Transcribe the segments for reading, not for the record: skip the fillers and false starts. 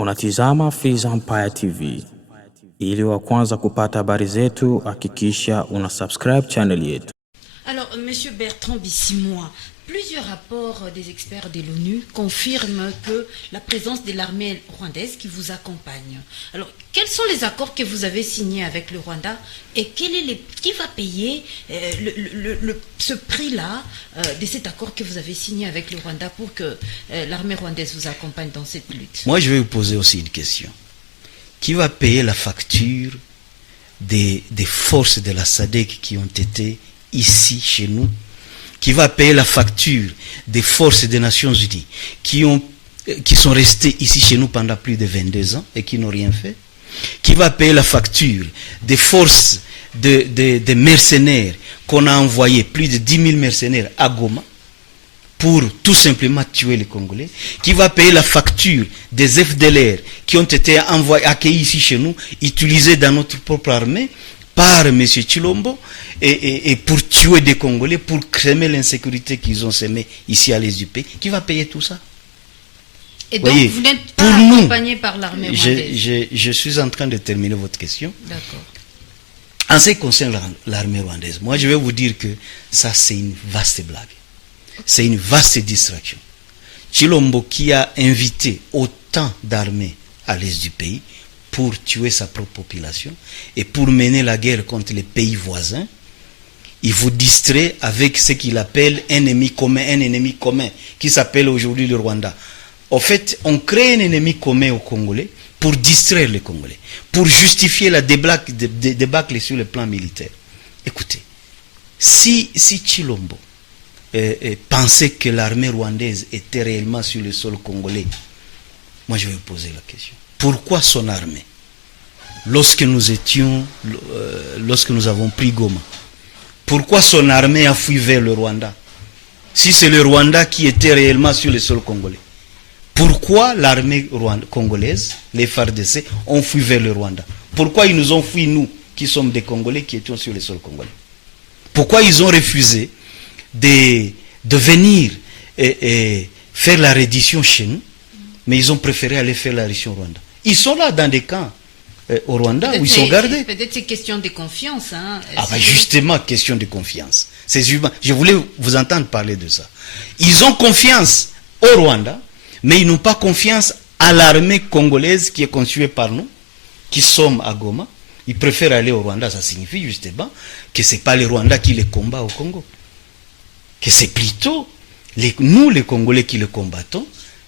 Unatizama Fizi Empire TV. Ili wa kwanza kupata habari zetu, hakikisha una subscribe channel yetu. Alors, Monsieur Bertrand Bissimois, plusieurs rapports des experts de l'ONU confirment que la présence de l'armée rwandaise qui vous accompagne. Alors, quels sont les accords que vous avez signés avec le Rwanda et qui va payer ce prix-là de cet accord que vous avez signé avec le Rwanda pour que l'armée rwandaise vous accompagne dans cette lutte? Moi, je vais vous poser aussi une question. Qui va payer la facture des forces de la SADC qui ont été ici chez nous? Qui va payer la facture des forces des Nations Unies qui sont restées ici chez nous pendant plus de 22 ans et qui n'ont rien fait? Qui va payer la facture des forces de mercenaires qu'on a envoyés, plus de 10 000 mercenaires à Goma, pour tout simplement tuer les Congolais? Qui va payer la facture des FDLR qui ont été accueillis ici chez nous, utilisés dans notre propre armée par M. Chilombo et pour tuer des Congolais, pour créer l'insécurité qu'ils ont sémée ici à l'est du pays? Qui va payer tout ça? Et donc, voyez, vous n'êtes pas accompagné par l'armée rwandaise? Je suis en train de terminer votre question. D'accord. En ce qui concerne l'armée rwandaise, moi je vais vous dire que ça c'est une vaste blague. C'est une vaste distraction. Chilombo qui a invité autant d'armées à l'est du pays pour tuer sa propre population et pour mener la guerre contre les pays voisins, il vous distrait avec ce qu'il appelle un ennemi commun, qui s'appelle aujourd'hui le Rwanda. En fait, on crée un ennemi commun aux Congolais pour distraire les Congolais, pour justifier la débâcle sur le plan militaire. Écoutez, si Chilombo pensait que l'armée rwandaise était réellement sur le sol congolais, moi je vais vous poser la question. Pourquoi son armée, lorsque nous avons pris Goma, pourquoi son armée a fui vers le Rwanda? Si c'est le Rwanda qui était réellement sur le sol congolais, pourquoi l'armée congolaise, les FARDC, ont fui vers le Rwanda? Pourquoi ils nous ont fui, nous, qui sommes des Congolais, qui étions sur le sol congolais? Pourquoi ils ont refusé de venir et faire la reddition chez nous, mais ils ont préféré aller faire la reddition au Rwanda? Ils sont là dans des camps au Rwanda où ils sont gardés. Peut-être c'est question de confiance. Hein. Justement, question de confiance. Je voulais vous entendre parler de ça. Ils ont confiance au Rwanda, mais ils n'ont pas confiance à l'armée congolaise qui est constituée par nous, qui sommes à Goma. Ils préfèrent aller au Rwanda. Ça signifie justement que ce n'est pas les Rwandais qui les combattent au Congo. Que c'est plutôt nous, les Congolais, qui les combattons,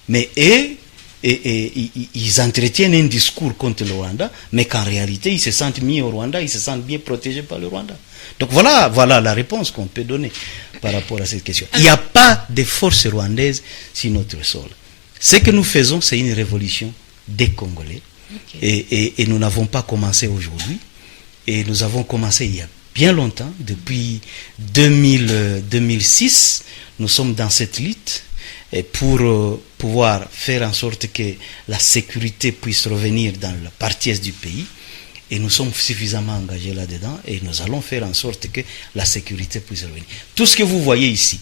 mais ils entretiennent un discours contre le Rwanda, mais qu'en réalité, ils se sentent mis au Rwanda, ils se sentent bien protégés par le Rwanda. Donc voilà la réponse qu'on peut donner par rapport à cette question. Il n'y a pas de forces rwandaises sur notre sol. Ce que nous faisons, c'est une révolution des Congolais. Okay. Et nous n'avons pas commencé aujourd'hui. Et nous avons commencé il y a bien longtemps, depuis 2006, nous sommes dans cette lutte pour pouvoir faire en sorte que la sécurité puisse revenir dans la partie est du pays. Et nous sommes suffisamment engagés là-dedans et nous allons faire en sorte que la sécurité puisse revenir. Tout ce que vous voyez ici,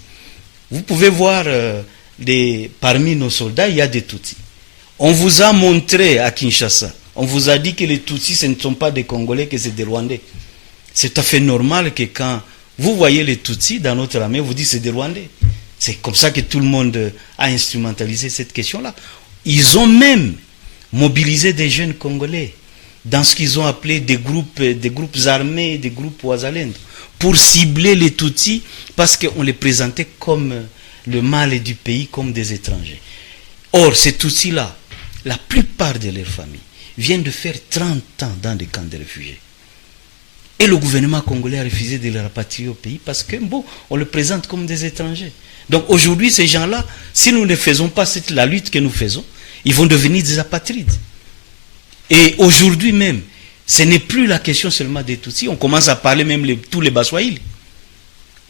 vous pouvez voir parmi nos soldats, il y a des Tutsis. On vous a montré à Kinshasa, on vous a dit que les Tutsis, ce ne sont pas des Congolais, que c'est des Rwandais. C'est tout à fait normal que quand vous voyez les Tutsis dans notre armée, vous dites que c'est des Rwandais. C'est comme ça que tout le monde a instrumentalisé cette question-là. Ils ont même mobilisé des jeunes Congolais dans ce qu'ils ont appelé des groupes armés, des groupes Ouazalendo, pour cibler les Tutsis parce qu'on les présentait comme le mal du pays, comme des étrangers. Or, ces Tutsis-là, la plupart de leurs familles viennent de faire 30 ans dans des camps de réfugiés. Et le gouvernement congolais a refusé de les rapatrier au pays parce que, on les présente comme des étrangers. Donc aujourd'hui, ces gens-là, si nous ne faisons pas la lutte que nous faisons, ils vont devenir des apatrides. Et aujourd'hui même, ce n'est plus la question seulement des Tutsis, on commence à parler même tous les Baswahili.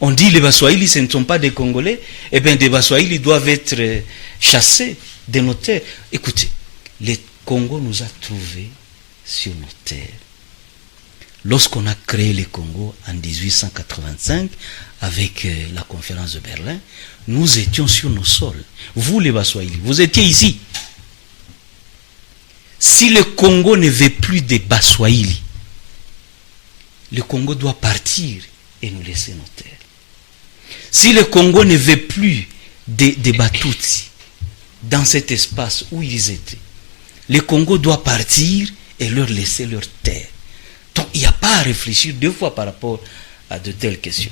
On dit les Baswahili, ce ne sont pas des Congolais, eh bien des Baswahili doivent être chassés de nos terres. Écoutez, le Congo nous a trouvés sur nos terres. Lorsqu'on a créé le Congo en 1885, avec la conférence de Berlin, nous étions sur nos sols. Vous les Baswahili, vous étiez ici. Si le Congo ne veut plus de Baswahili, le Congo doit partir et nous laisser nos terres. Si le Congo ne veut plus des Batutsi dans cet espace où ils étaient, le Congo doit partir et leur laisser leur terre. Donc il n'y a pas à réfléchir deux fois par rapport à de telles questions.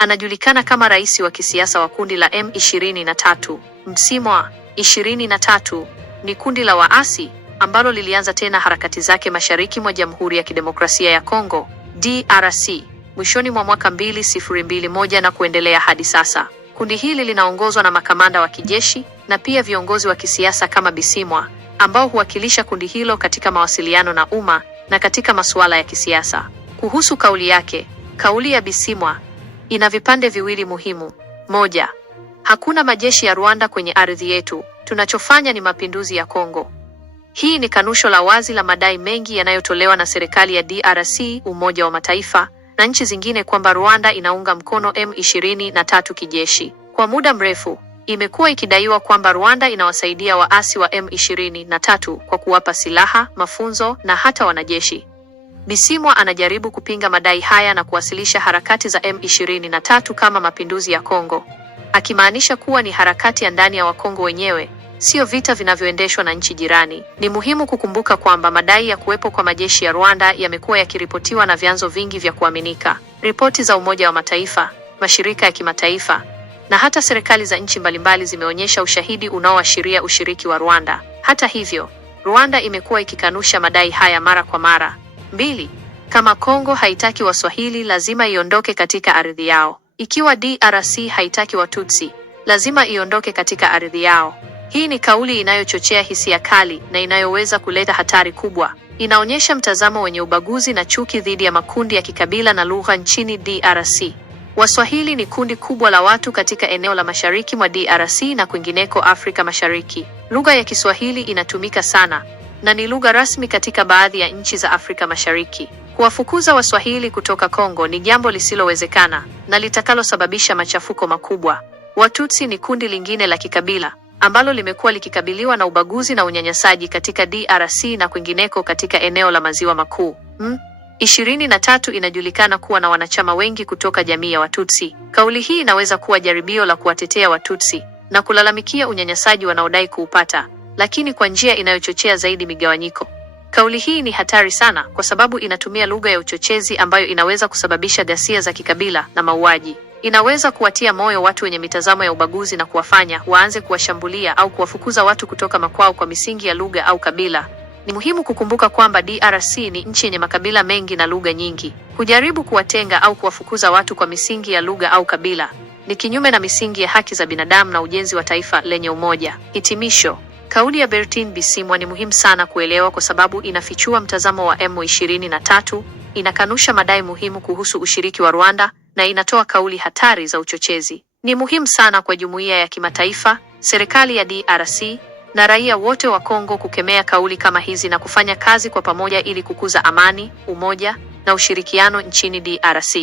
Anajulikana kama rais wa kisiasa wa kundi la M23. Msimwa 23 ni kundi la waasi ambalo lilianza tena harakati zake mashariki mwa Jamhuri ya Kidemokrasia ya Kongo DRC mwishoni mwa mwaka 2021 na kuendelea hadi sasa. Kundi hili linaongozwa na makamanda wa kijeshi na pia viongozi wa kisiasa kama Bisimwa ambao huwakilisha kundi hilo katika mawasiliano na umma na katika masuala ya kisiasa. Kuhusu kauli yake, kauli ya Bisimwa ina vipande viwili muhimu. Moja, hakuna majeshi ya Rwanda kwenye ardhi yetu, tunachofanya ni mapinduzi ya Kongo. Hii ni kanusho la wazi la madai mengi yanayotolewa na serikali ya DRC, Umoja wa Mataifa na nchi zingine kwamba Rwanda inaunga mkono M23 kijeshi. Kwa muda mrefu, imekuwa ikidaiwa kwamba Rwanda inawasaidia waasi wa M23 kwa kuwapa silaha, mafunzo na hata wanajeshi. Bisimwa anajaribu kupinga madai haya na kuwasilisha harakati za M23 kama mapinduzi ya Kongo, akimaanisha kuwa ni harakati ya ndani ya Wakongo wenyewe, sio vita vinavyoendeshwa na nchi jirani. Ni muhimu kukumbuka kwamba madai ya kuwepo kwa majeshi ya Rwanda yamekuwa yakiripotiwa na vyanzo vingi vya kuaminika. Ripoti za Umoja wa Mataifa, mashirika ya kimataifa na hata serikali za nchi mbalimbali zimeonyesha ushahidi unaoashiria ushiriki wa Rwanda. Hata hivyo, Rwanda imekuwa ikikanusha madai haya mara kwa mara. 2. Kama Kongo haitaki Waswahili, lazima iondoke katika ardhi yao. Ikiwa DRC haitaki Watutsi, lazima iondoke katika ardhi yao. Hii ni kauli inayochochea hisia kali na inayoweza kuleta hatari kubwa. Inaonyesha mtazamo wenye ubaguzi na chuki dhidi ya makundi ya kikabila na lugha nchini DRC. Waswahili ni kundi kubwa la watu katika eneo la mashariki mwa DRC na kwingineko Afrika Mashariki. Lugha ya Kiswahili inatumika sana na ni lugha rasmi katika baadhi ya nchi za Afrika Mashariki. Kuwafukuza Waswahili kutoka Kongo ni jambo lisilowezekana na litakalosababisha machafuko makubwa. Watutsi ni kundi lingine la kikabila ambalo limekuwa likikabiliwa na ubaguzi na unyanyasaji katika DRC na kwingineko katika eneo la Maziwa Makuu. 23 inajulikana kuwa na wanachama wengi kutoka jamii ya Watutsi. Kauli hii inaweza kuwa jaribio la kuwatetea Watutsi na kulalamikia unyanyasaji wanaodai kuupata, lakini kwa njia inayochochea zaidi migawanyiko. Kauli hii ni hatari sana kwa sababu inatumia lugha ya uchochezi ambayo inaweza kusababisha ghasia za kikabila na mauaji. Inaweza kuwatia moyo watu wenye mitazamo ya ubaguzi na kuwafanya waanze kuwashambulia au kuwafukuza watu kutoka makwao kwa misingi ya lugha au kabila. Ni muhimu kukumbuka kwamba DRC ni nchi yenye makabila mengi na lugha nyingi. Kujaribu kuwatenga au kuwafukuza watu kwa misingi ya lugha au kabila ni kinyume na misingi ya haki za binadamu na ujenzi wa taifa lenye umoja. Hitimisho. Kauli ya Bertin Bisimwa ni muhimu sana kuelewa kwa sababu inafichua mtazamo wa M23, inakanusha madai muhimu kuhusu ushiriki wa Rwanda na inatoa kauli hatari za uchochezi. Ni muhimu sana kwa jumuiya ya kimataifa, serikali ya DRC na raia wote wa Kongo kukemea kauli kama hizi na kufanya kazi kwa pamoja ili kukuza amani, umoja na ushirikiano nchini DRC.